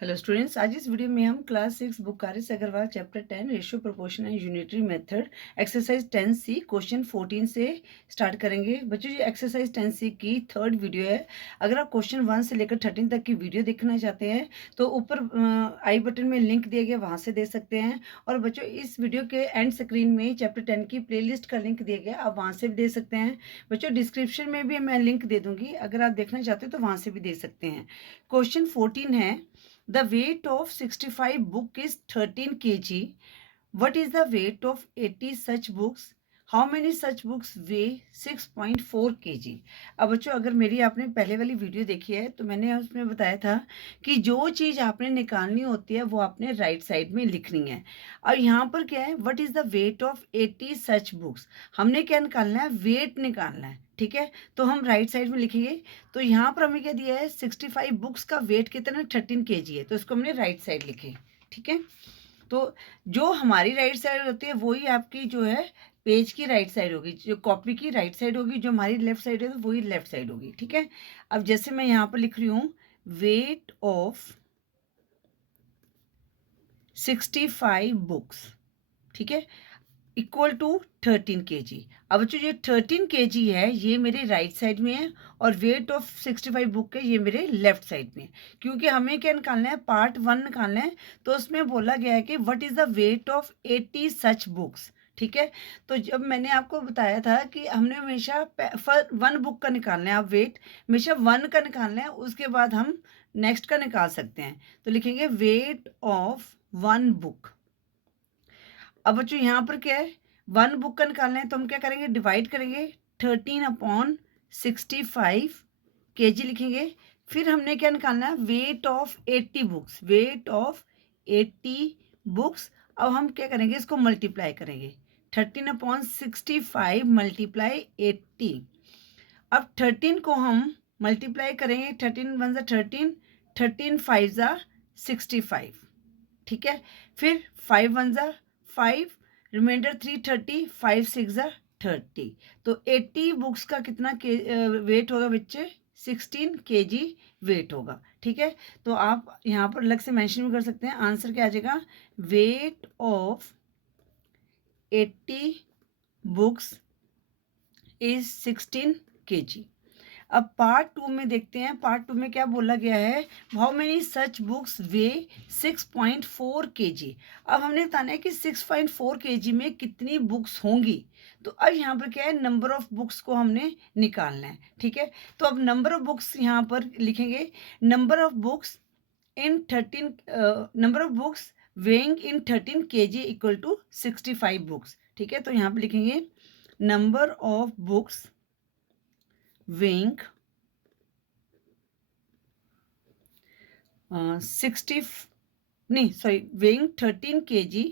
Hello students, आज इस video में हम क्लास 6 बुक कार्य Agarwal chapter 10 ratio proportion and unitary method exercise 10C question 14 से स्टार्ट करेंगे। बच्चों, ये एक्सरसाइज 10C की थर्ड वीडियो है। अगर आप क्वेश्चन 1 से लेकर 13 तक की वीडियो देखना चाहते हैं तो ऊपर आई बटन में लिंक दिया गया, वहाँ से दे सकते हैं। और बच्चों, इस वीडियो के एंड स्क्रीन में चैप्टर 10 की प्ले का लिंक दिया गया, आप वहाँ से भी दे सकते हैं। बच्चों, डिस्क्रिप्शन में भी मैं लिंक दे दूँगी, अगर आप देखना चाहते हो तो वहाँ से भी दे सकते हैं। क्वेश्चन 14 है, the weight of 65 book is 13 kg. What is the weight of 80 such books? How many such books weigh 6.4 kg? अब बच्चों, अगर मेरी आपने पहले वाली वीडियो देखी है तो मैंने उसमें बताया था कि जो चीज़ आपने निकालनी होती है वो आपने राइट साइड में लिखनी है। और यहाँ पर क्या है, what is the weight of 80 such books. हमने क्या निकालना है, वेट निकालना है। ठीक है, तो हम राइट साइड में लिखेंगे। तो यहाँ पर हमें क्या दिया है, 65 बुक्स का वेट कितना, 13 kg है, तो इसको हमने राइट साइड लिखे। ठीक है, तो जो हमारी राइट साइड होती है वही आपकी जो है पेज की राइट साइड होगी, जो कॉपी की राइट साइड होगी, जो हमारी लेफ्ट साइड है तो वही लेफ्ट साइड होगी। ठीक है, अब जैसे मैं यहाँ पर लिख रही हूँ, वेट ऑफ 65 बुक्स, ठीक है, इक्वल टू 13 kg। अब बच्चों, ये 13 kg है, ये मेरे राइट साइड में है, और वेट ऑफ 65 बुक है, ये मेरे लेफ्ट साइड में है। क्योंकि हमें क्या निकालना है, पार्ट 1 निकालना है, तो उसमें बोला गया है कि what is the weight of 80 such books. ठीक है, तो जब मैंने आपको बताया था कि हमने हमेशा 1 बुक का निकालना है, आप वेट हमेशा 1 का निकालना है, उसके बाद हम नेक्स्ट का निकाल सकते हैं। तो लिखेंगे वेट ऑफ 1 बुक। अब बच्चों, यहाँ पर क्या है, 1 बुक का निकालना है, तो हम क्या करेंगे, डिवाइड करेंगे 13/65 kg लिखेंगे। फिर हमने क्या निकालना है, weight of 80 books, weight of 80 books. अब हम क्या करेंगे, इसको मल्टीप्लाई करेंगे, 13/65 मल्टीप्लाई 80। अब 13 को हम मल्टीप्लाई करेंगे, 13 1 13, 13 5 65। ठीक है, फिर 5 1 5, रिमाइंडर 330, 5 6 30। तो 80 बुक्स का कितना वेट होगा बच्चे, 16 kg वेट होगा। ठीक है, तो आप यहाँ पर अलग से मेंशन भी कर सकते हैं। आंसर क्या आ जाएगा, weight of 80 books is 16 kg। अब पार्ट 2 में देखते हैं, पार्ट 2 में क्या बोला गया है, how many such books way 6.4 kg। अब हमने बताना है कि 6.4 kg में कितनी बुक्स होंगी। तो अब यहाँ पर क्या है, नंबर ऑफ बुक्स को हमने निकालना है। ठीक है, तो अब नंबर ऑफ बुक्स यहाँ पर लिखेंगे, number of books in 13, number of books weighing in 13 kg equal to 65 books. ठीक है, तो यहाँ पर लिखेंगे number of books weighing 13 kg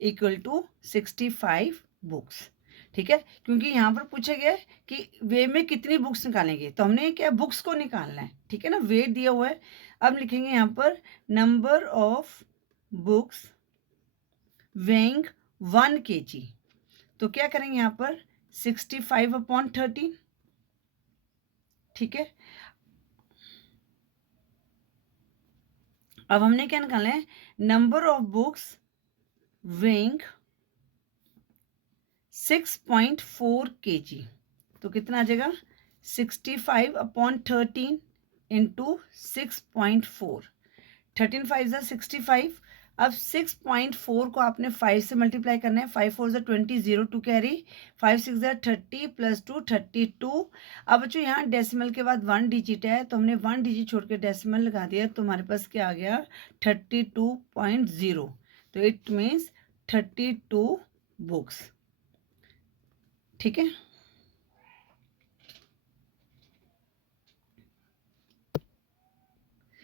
equal to 65 books. ठीक है, क्योंकि यहाँ पर पूछा गया है कि वे में कितनी बुक्स निकालेंगे, तो हमने क्या बुक्स को निकालना है। ठीक है ना, वेट दिया हुआ है। अब लिखेंगे यहाँ पर number of books weighing 1 kg। तो क्या करेंगे यहाँ पर, 65/13। ठीक है, अब हमने क्या निकालना है, number of books weighing 6.4 kg। तो कितना आ जाएगा, 65/13 इंटू 6.4, 13 5 65। अब 6.4 को आपने 5 से मल्टीप्लाई करना है, 5 4 20, 0 2 कैरी, 5 6 30 प्लस 2 32। अब बच्चों, यहाँ डेसिमल के बाद 1 डिजिट है, तो हमने 1 डिजिट छोड़ के डेसिमल लगा दिया, तो हमारे पास क्या आ गया, 32.0। तो इट मीन्स 32 बुक्स। ठीक है,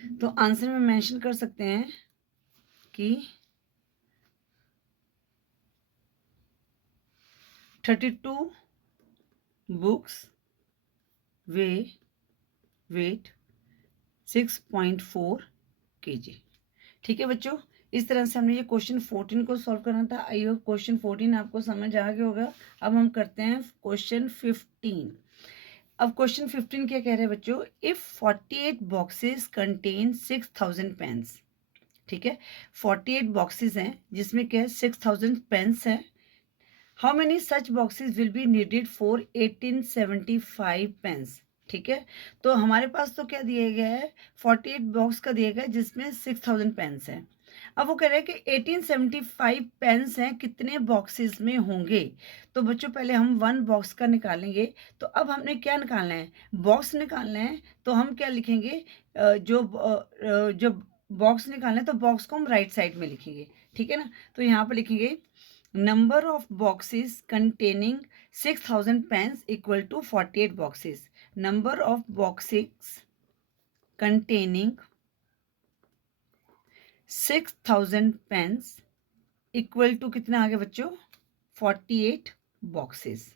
तो आंसर में मेंशन कर सकते हैं कि 32 बुक्स वेट 6.4 kg। ठीक है बच्चों, इस तरह से हमने ये क्वेश्चन 14 को सॉल्व करना था। आई होप क्वेश्चन 14 आपको समझ आ गया होगा। अब हम करते हैं क्वेश्चन 15। अब क्वेश्चन 15 क्या कह रहे हैं बच्चों, इफ 48 बॉक्सेस कंटेन 6000 पेन्स, ठीक है। 48 बॉक्सेस हैं जिसमें क्या है 6000 पेन्स हैं। How many such boxes will be needed for 1875 pens, ठीक है। तो हमारे पास तो क्या दिया गया है 48 बॉक्स का दिया गया है जिसमें 6000 पेन्स हैं। अब वो कह रहे हैं कि 1875 पेन्स हैं कितने बॉक्सेस में होंगे। तो बच्चों पहले हम वन बॉक्स का निकालेंगे। तो अब हमने क्या निकालना है, बॉक्स निकालना है। तो हम क्या लिखेंगे, जो बॉक्स निकालना है तो बॉक्स को हम राइट साइड में लिखेंगे, ठीक है ना। तो यहाँ पर लिखेंगे number of boxes containing 6000 pens equal to 48 boxes. Number of boxes containing 6000 pens equal to कितना आ गया बच्चों 48 boxes,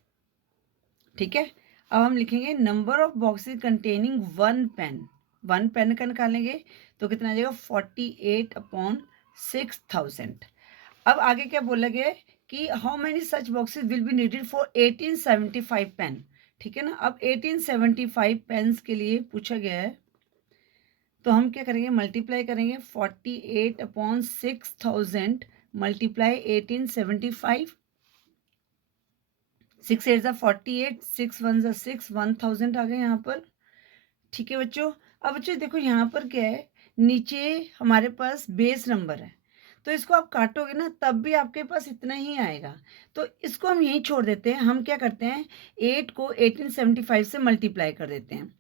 ठीक है। अब हम लिखेंगे number of boxes containing one pen का निकालेंगे तो कितना आ जाएगा 48 अपॉन 6000। अब आगे क्या बोला गया है कि how many such boxes will be needed for 1875 pen, ठीक है ना। अब 1875 पेन्स के लिए पूछा गया है तो हम क्या करेंगे मल्टीप्लाई करेंगे 48 अपॉन 6000 मल्टीप्लाई 1875। 6 8 ज़ा 48, 6 1 ज़ा 6, 1000 आ गए यहाँ पर, ठीक है बच्चों। अब बच्चों देखो यहाँ पर क्या है, नीचे हमारे पास बेस नंबर है तो इसको आप काटोगे ना तब भी आपके पास इतना ही आएगा। तो इसको हम यहीं छोड़ देते हैं। हम क्या करते हैं 8 को 1875 से मल्टीप्लाई कर देते हैं।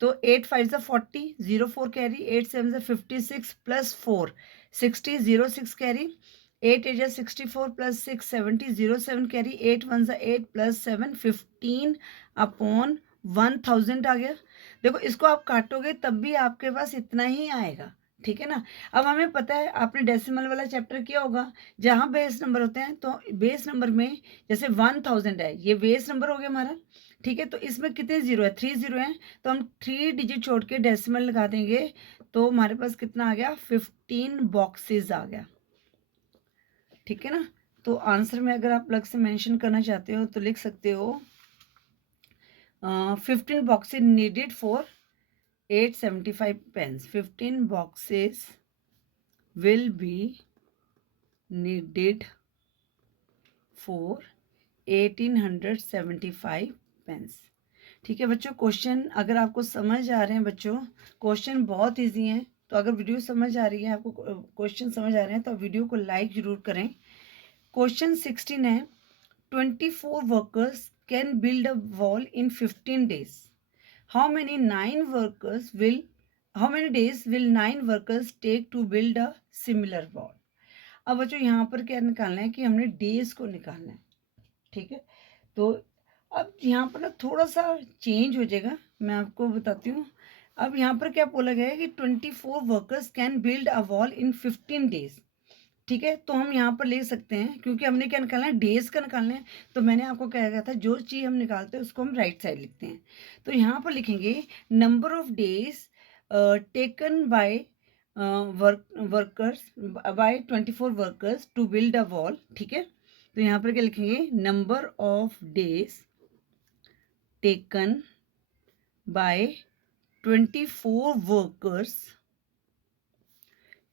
तो 8 5 ज़ा 40, 04 कैरी, 8 7 ज़ा 56 प्लस 4 60, 06 कैरी, 8 8 ज़ा 64 प्लस 6 70, 07 कैरी, 8 1 ज़ा 8 प्लस 7 15 अपॉन 1000 आ गया। देखो इसको आप काटोगे तब भी आपके पास इतना ही आएगा, ठीक है ना। अब हमें पता है आपने डेसिमल वाला चैप्टर किया होगा, जहाँ बेस नंबर होते हैं तो बेस नंबर में जैसे 1000 है ये बेस नंबर हो गया हमारा, ठीक है। तो इसमें कितने जीरो है 3 जीरो हैं तो हम 3 डिजिट छोड़ के डेसिमल लगा देंगे तो हमारे पास कितना आ गया 15 बॉक्सेस आ गया, ठीक है ना। तो आंसर में अगर आप अलग से मेंशन करना चाहते हो तो लिख सकते हो 15 boxes needed for 875 pens. 15 boxes will be needed for 1875 pens. ठीक है बच्चों, क्वेश्चन अगर आपको समझ आ रहे हैं बच्चों, क्वेश्चन बहुत इजी हैं। तो अगर वीडियो समझ आ रही है आपको, क्वेश्चन समझ आ रहे हैं तो वीडियो को लाइक जरूर करें। क्वेश्चन 16 है 24 workers can build a wall in 15 days. How many days will 9 workers take to build a similar wall? अब बच्चों यहाँ पर क्या निकालना है कि हमने डेज को निकालना है, ठीक है। तो अब यहाँ पर ना थोड़ा सा चेंज हो जाएगा, मैं आपको बताती हूँ। अब यहाँ पर क्या बोला गया है कि 24 workers can build a wall in 15 days, ठीक है। तो हम यहाँ पर ले सकते हैं क्योंकि हमने क्या निकालना है डेज का निकालना है। तो मैंने आपको कहा गया था जो चीज़ हम निकालते हैं उसको हम राइट साइड लिखते हैं। तो यहाँ पर लिखेंगे number of days taken by workers by 24 workers to build a wall, ठीक है। तो यहाँ पर क्या लिखेंगे number of days taken by 24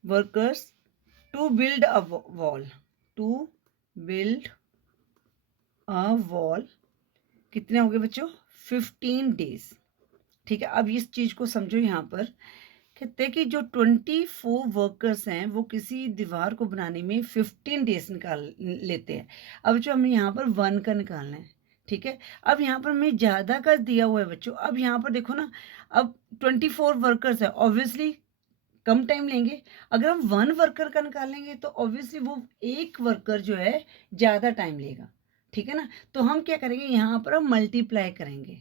workers to build a wall, to build a wall कितने हो गए बच्चों 15 days, ठीक है। अब इस चीज को समझो, यहाँ पर कहते हैं कि जो 24 वर्कर्स हैं वो किसी दीवार को बनाने में 15 days निकाल लेते हैं। अब जो हमें यहाँ पर 1 का निकालना है, ठीक है। अब यहाँ पर हमें ज़्यादा का दिया हुआ है बच्चों। अब यहाँ पर देखो ना, अब 24 वर्कर्स है, ऑब्वियसली कम टाइम लेंगे। अगर हम 1 वर्कर का निकालेंगे तो ऑब्वियसली वो एक वर्कर जो है ज़्यादा टाइम लेगा, ठीक है ना। तो हम क्या करेंगे यहाँ पर हम मल्टीप्लाई करेंगे,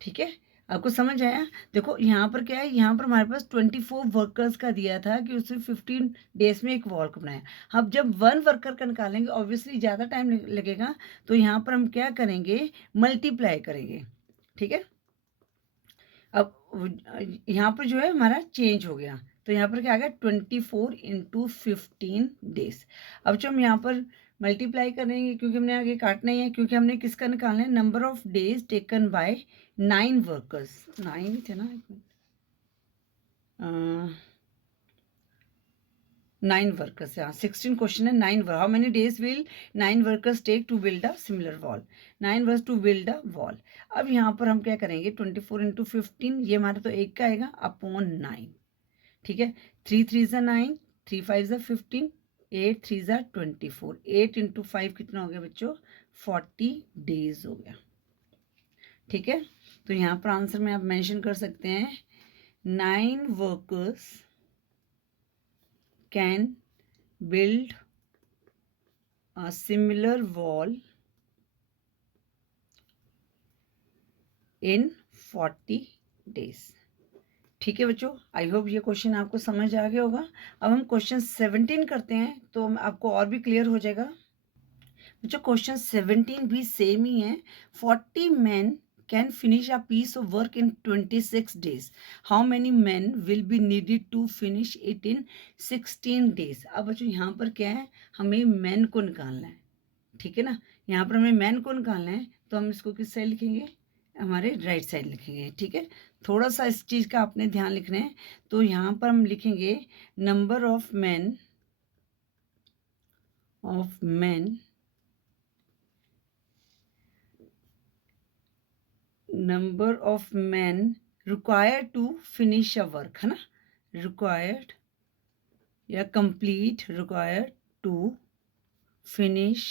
ठीक है। आपको समझ आया। देखो यहाँ पर क्या है, यहाँ पर हमारे पास 24 वर्कर्स का दिया था कि उसने 15 डेज में एक वॉल को बनाया। अब जब 1 वर्कर का निकालेंगे ऑब्वियसली ज़्यादा टाइम लगेगा, तो यहाँ पर हम क्या करेंगे मल्टीप्लाई करेंगे, ठीक है। अब यहाँ पर जो है हमारा चेंज हो गया, तो यहाँ पर क्या आ गया 24 इंटू 15 days। अब जो हम यहाँ पर मल्टीप्लाई करेंगे क्योंकि हमने आगे काटना ही है, क्योंकि हमने किसका निकालना है number of days taken bye 9 workers, 9 थे ना, 9 वर्कर्स, हाँ 16 क्वेश्चन है। 9 how many days will 9 workers take to build a similar wall, 9 workers to build a wall. अब यहाँ पर हम क्या करेंगे, 24 इंटू 15, ये हमारा तो एक का आएगा, अपॉन 9, ठीक है। 3 3 ज़ा 9, 3 5 ज़ा 15, 8 3 ज़ा 24, 8 इंटू 5 कितना हो गया बच्चों, 40 डेज हो गया, ठीक है। तो यहाँ पर आंसर में आप मेंशन कर सकते हैं 9 workers can build a similar wall in 40 days। ठीक है बच्चों, आई होप ये क्वेश्चन आपको समझ आ गया होगा। अब हम क्वेश्चन 17 करते हैं तो आपको और भी क्लियर हो जाएगा। बच्चों क्वेश्चन 17 भी सेम ही है। 40 men can finish a piece of work in 26 days. How many men will be needed to finish it in 16 days? अब बच्चों यहाँ पर क्या है, हमें मैन को निकालना है, ठीक है ना। यहाँ पर हमें मैन को निकालना है, तो हम इसको किस साइड लिखेंगे, हमारे राइट साइड लिखेंगे, ठीक है। थोड़ा सा इस चीज़ का आपने ध्यान लिखना है। तो यहाँ पर हम लिखेंगे number of man number of man required to finish a work, है ना, रिक्वायर्ड या complete, required to finish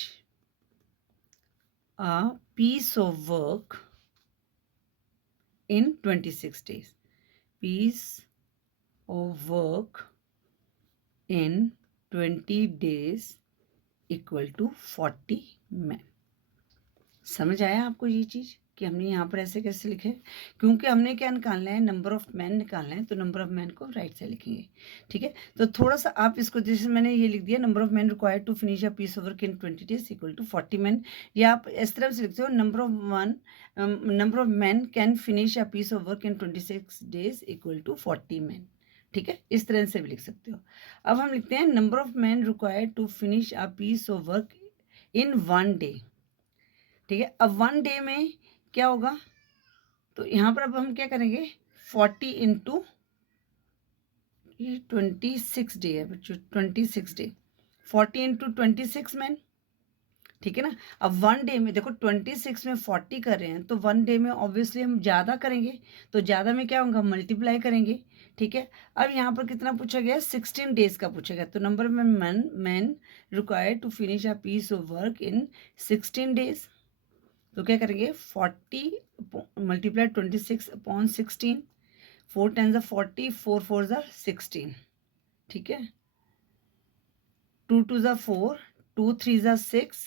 a piece of work in 26 days, piece of work in 20 days equal to 40 men। समझ आया आपको ये चीज़ कि हमने यहाँ पर ऐसे कैसे लिखे, क्योंकि हमने क्या निकालना है, नंबर ऑफ मैन निकालना है, तो नंबर ऑफ मैन को राइट से लिखेंगे, ठीक है। तो थोड़ा सा आप इसको, जैसे मैंने ये लिख दिया, number of man required to finish a piece of work in 20 days equal to 40 man, या आप इस तरह से लिखते हो, number of man can finish a piece of work in 26 days equal to 40 man, ठीक है, इस तरह से भी लिख सकते हो। अब हम लिखते हैं number of man required to finish a piece of work in 1 day, ठीक है। अब 1 डे में क्या होगा, तो यहाँ पर अब हम क्या करेंगे, 40 इंटू 26 डे है बच्चों, 26 डे, 40 इंटू 26 मैन, ठीक है ना। अब 1 डे में देखो, 26 में 40 कर रहे हैं, तो 1 डे में ऑब्वियसली हम ज़्यादा करेंगे, तो ज़्यादा में क्या होगा, मल्टीप्लाई करेंगे, ठीक है। अब यहाँ पर कितना पूछा गया, 16 डेज का पूछा गया, तो नंबर में man required to finish a piece of work in 16 days, तो क्या करेंगे, 40 मल्टीप्लाई 26 अपॉन 16, 4 10 ज़ा 40, 4 4 ज़ा 16, ठीक है। 2 2 ज़ा 4, 2 3 ज़ा 6,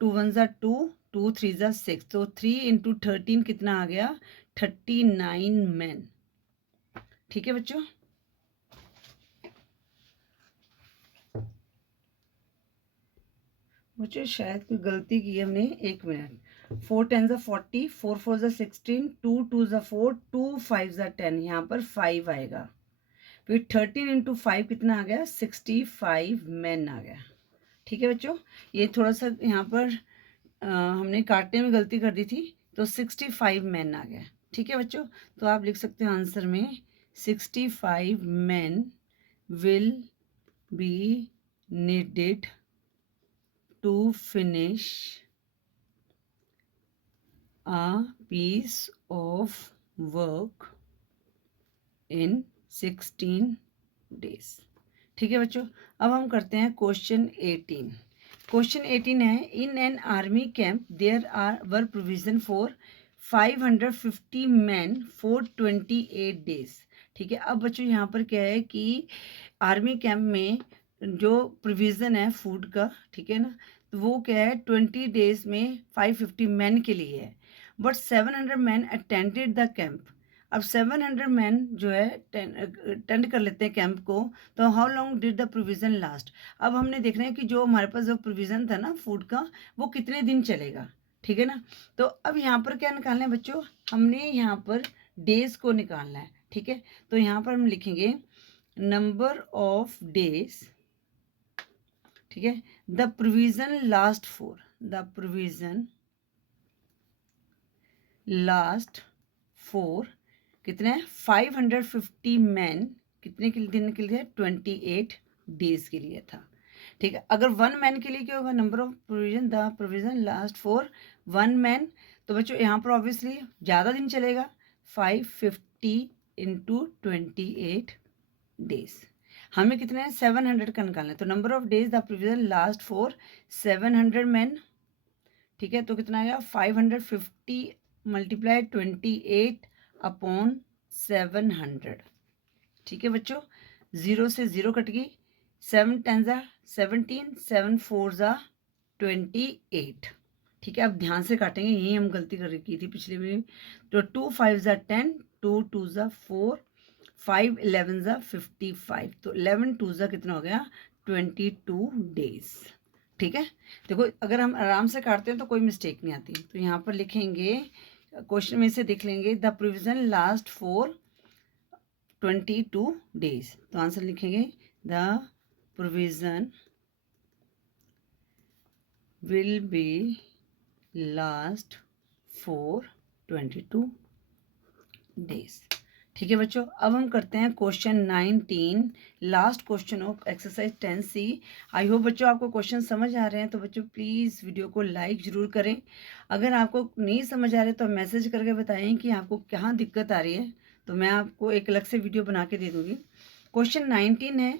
2 1 ज़ा 2, 2 3 ज़ा 6, तो 3 इंटू 13 कितना आ गया, 39 मैन, ठीक है बच्चों। बच्चों शायद कोई गलती की है हमने, 1 मिनट, 4 10 ज़ा 40, 4 4 ज़ा 16, 2 2 ज़ा 4, 2 5 ज़ा 10, यहाँ पर 5 आएगा, फिर 13 इंटू 5 कितना आ गया, 65 मैन आ गया, ठीक है बच्चों। ये थोड़ा सा यहाँ पर हमने काटने में गलती कर दी थी, तो 65 मैन आ गया, ठीक है बच्चों। तो आप लिख सकते हो आंसर में 65 man will be needed to finish a piece of work in 16 days, ठीक है बच्चों। अब हम करते हैं क्वेश्चन 18। क्वेश्चन 18 है, in an army camp there were provision for 550 man for 28 days, ठीक है। अब बच्चों यहाँ पर क्या है कि आर्मी कैंप में जो प्रोविज़न है फूड का, ठीक है ना, तो वो क्या है 20 डेज में 550 मैन के लिए है, but 700 man attended the camp. अब 700 मैन जो है अटेंड कर लेते हैं कैंप को, तो how long did the provision last. अब हमने देखना है कि जो हमारे पास जो प्रोविज़न था ना फूड का, वो कितने दिन चलेगा, ठीक है ना। तो अब यहाँ पर क्या निकालना है बच्चों, हमने यहाँ पर डेज को निकालना है, ठीक है। तो यहाँ पर हम लिखेंगे नंबर ऑफ डेज, ठीक है, the provision last for, the provision last for कितने 550 मैन, कितने के दिन के लिए, 28 डेज के लिए था। ठीक है, अगर 1 मैन के लिए क्या होगा, number of provision, the provision last for 1 man. तो बच्चों यहाँ पर ऑब्वियसली ज़्यादा दिन चलेगा, 550 इंटू 28 डेज। हमें कितने हैं, 700 का निकालना है। तो number of days the provision last for 700 man. ठीक है, तो कितना आएगा, 550 मल्टीप्लाई 28 अपॉन 700। ठीक है बच्चों, 0 से 0 कट गई, 7 10 ज़ा 17, 7 4 ज़ा 28। ठीक है, अब ध्यान से काटेंगे, यही हम गलती कर की थी पिछले में। तो 2 5 ज़ा 10, 2 2 ज़ा 4, 5 11 ज़ा 55। तो 11 2 ज़ा कितना हो गया, 22 डेज। ठीक है, देखो अगर हम आराम से काटते हैं तो कोई मिस्टेक नहीं आती। तो यहाँ पर लिखेंगे, क्वेश्चन में से देख लेंगे, the provision last for 22 days. तो आंसर लिखेंगे, the provision will be last for 22 days. ठीक है बच्चों, अब हम करते हैं question 19, last question of exercise 10C। I hope बच्चों आपको क्वेश्चन समझ आ रहे हैं। तो बच्चों प्लीज़ वीडियो को लाइक ज़रूर करें। अगर आपको नहीं समझ आ रहे तो मैसेज करके बताएं कि आपको कहाँ दिक्कत आ रही है, तो मैं आपको एक अलग से वीडियो बना के दे दूँगी। क्वेश्चन 19 है,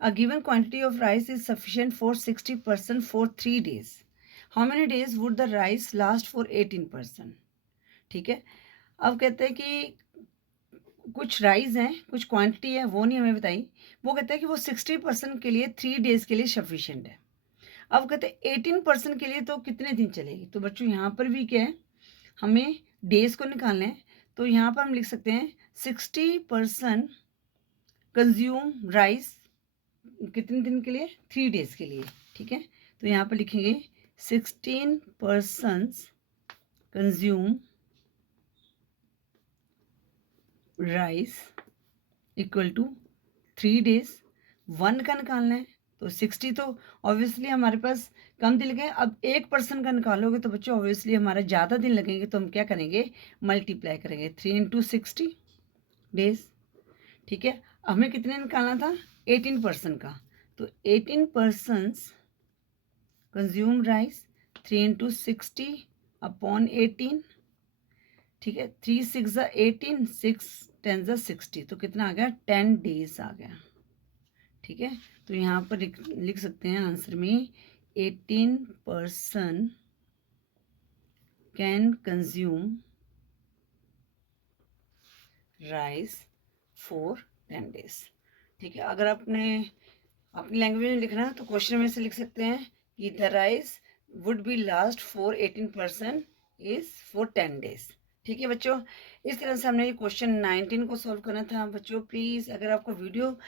a given quantity of rice is sufficient for 60% for 3 days. How many days would the rice last for 18%। ठीक है, अब कहते हैं कि कुछ राइस हैं, कुछ क्वांटिटी है, वो नहीं हमें बताई। वो कहता है कि वो 60% के लिए 3 डेज के लिए सफिशिएंट है। अब कहते हैं 18% के लिए तो कितने दिन चलेगी। तो बच्चों यहाँ पर भी क्या है, हमें डेज को निकालना है। तो यहाँ पर हम लिख सकते हैं 60% कंज्यूम राइस कितने दिन के लिए, 3 डेज के लिए। ठीक है, तो यहाँ पर लिखेंगे 16% consume rice equal to 3 days. 1 का निकालना है, तो 60 तो ऑब्वियसली हमारे पास कम दिन लगे। अब 1% का निकालोगे तो बच्चों ऑब्वियसली हमारे ज़्यादा दिन लगेंगे। तो हम क्या करेंगे, मल्टीप्लाई करेंगे, 3 इंटू 60 डेज। ठीक है, हमें कितने निकालना था, 18% का। तो 18% कंज्यूम राइस, 3 इंटू 60 अपॉन 18। ठीक है, 3 6 ज़ा 18, 6 10 ज़ा 60। तो कितना आ गया, 10 डेज आ गया। ठीक है, तो यहाँ पर लिख सकते हैं आंसर में 18% can consume rice for 10 days. ठीक है, अगर आपने अपनी लैंग्वेज में लिखना है तो क्वेश्चन में से लिख सकते हैं कि the rice would be last for 18% is for 10 days. ठीक है बच्चों, इस तरह से हमने ये क्वेश्चन 19 को सॉल्व करना था। बच्चों प्लीज़ अगर आपको वीडियो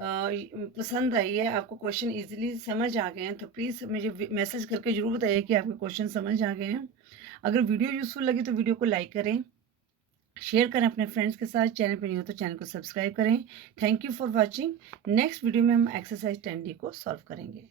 पसंद आई है, आपको क्वेश्चन इजीली समझ आ गए हैं, तो प्लीज़ मुझे मैसेज करके ज़रूर बताइए कि आपके क्वेश्चन समझ आ गए हैं। अगर वीडियो यूज़फुल लगी तो वीडियो को लाइक करें, शेयर करें अपने फ्रेंड्स के साथ। चैनल पर नहीं हो तो चैनल को सब्सक्राइब करें। Thank you for watching. Next video में हम एक्सरसाइज 10D को सॉल्व करेंगे।